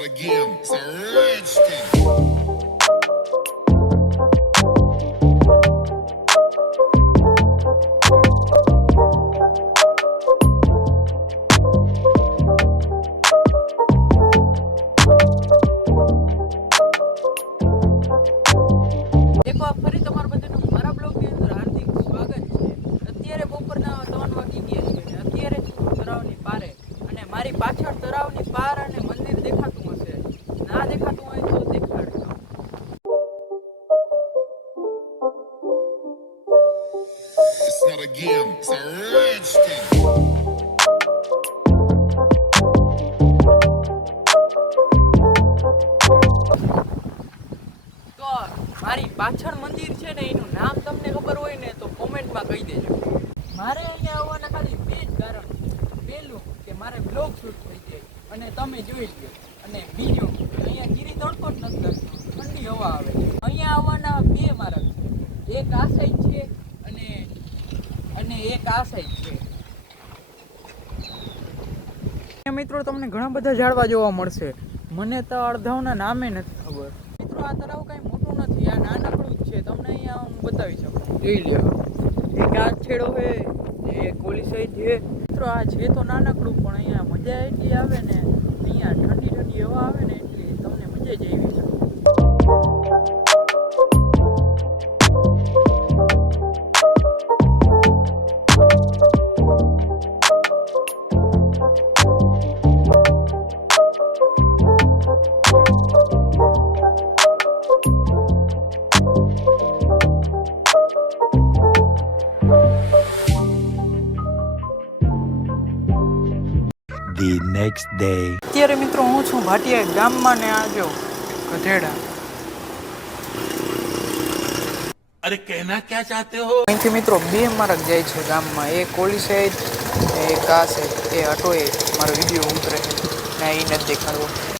not a game, it's a rich thing. દેખો આ ફરી તમારા બધાનું મારા બ્લોગની અંદર હાર્દિક સ્વાગત છે. અત્યારે બપોરના 3 વાગી ગયા છે અને અત્યારે તળાવની પારે અને મારી પાછળ તળાવની પાર અને મંદિર દેખાતું હશે. ના દેખાતું હોય તો દેખાડજો. It's not a game, it's a rich thing. તો મારી પાછળ મંદિર છે ને એનું નામ તમને ખબર હોય ને તો કોમેન્ટમાં કહી દેજો. મારે અહીંયા આવવાના ખાલી બે જ કારણ છે. પહેલું કે મારે બ્લોગ શૂટ થઈ જાય અને તમે જોઈ લો, અને બીજું અહીંયા ગીરી તડકો જ નથી લાગતો, ઠંડી હવા આવે છે. અહીંયા આવવાના બે માર્ગ છે, એક આ સાઈડ છે અને એક આ સાઈડ છે. મિત્રો તમને ઘણા બધા ઝાડવા જોવા મળશે. મને તો અડધાઓના નામે નથી ખબર. મિત્રો આ તળાવ કાંઈ મોટું નથી, આ નાનકડું જ છે. તમને અહીંયા હું બતાવી શકું, જોઈ લ્યો. એક આ છેડો છે, એક ઓલી સાઈડ છે. મિત્રો આ છે તો નાનકડું, પણ અહીંયા મજા એટલી આવે ને, અહીંયા ઠંડી ઠંડી હવા આવે ને, એટલી તમને મજા જ આવી છે. The next day. અત્યારે મિત્રો હું છું ભાટિયા ગામમાં ને આ જો ગધેડા. अरे कहना क्या चाहते हो? અહીંથી મિત્રો બે માર્ગ જાય છે ગામમાં, એક ઓલી સાઈડ એક આ સાઈડ. એ અટોએ મારો વિડીયો ઉતરે ને એ નથી દેખાડવો.